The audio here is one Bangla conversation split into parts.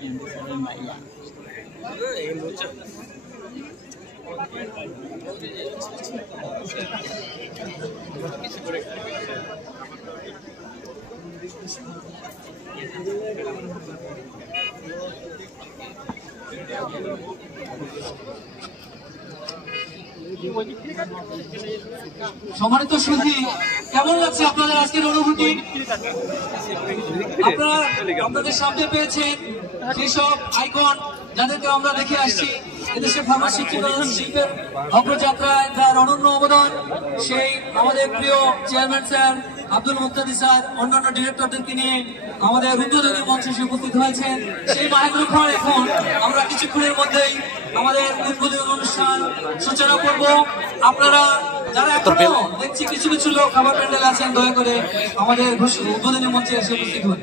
Yang disebut Maya. সম্মানিত সুধী, কেমন লাগছে আপনাদের আজকের অনুভূতি? আপনারা আপনাদের সামনে পেয়েছেন সেসব আইকন যাদেরকে আমরা দেখে আসছি এদেশের ফার্মাসিউটিক্যাল শিল্পের অগ্রযাত্রায় তার অনন্য অবদান। সেই আমাদের প্রিয় চেয়ারম্যান স্যার আব্দুল মুক্তাদি স্যার অন্যান্য ডিরেক্টরদেরকে নিয়ে আমাদের উদ্বোধনী মঞ্চে উপস্থিত হয়েছেন। সেই মাহেন্দ্র খান এখন আমরা কিছুক্ষণের মধ্যেই আমাদের উদ্বোধনী অনুষ্ঠান সূচনা করব। আপনারা যারা এখনো দেখছি কিছু কিছু লোক খাবার প্যান্ডেল আছেন, দয়া করে আমাদের উদ্বোধনী মঞ্চে এসে উপস্থিত হন।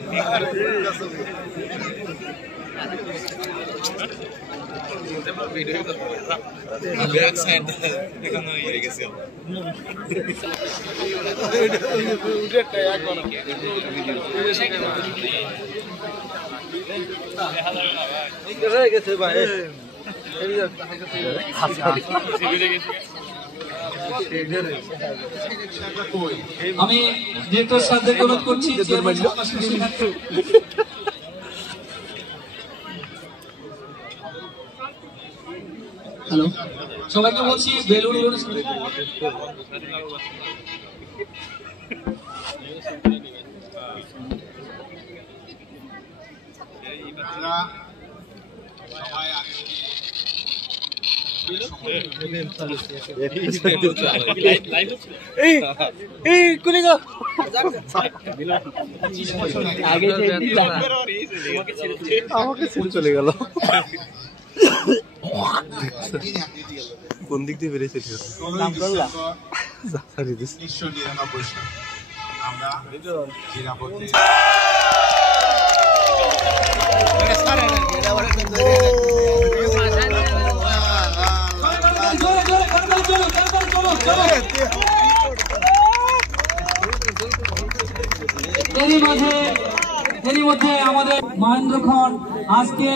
আমি ডিরেক্টর সাহেবকে অনুরোধ করছি হ্যালো সবাইকে বলছি বেলুন চলে গেল কোন দিক দিয়ে বেরিয়েছে? এরই মধ্যে আমাদের মহেন্দ্র খান আজকে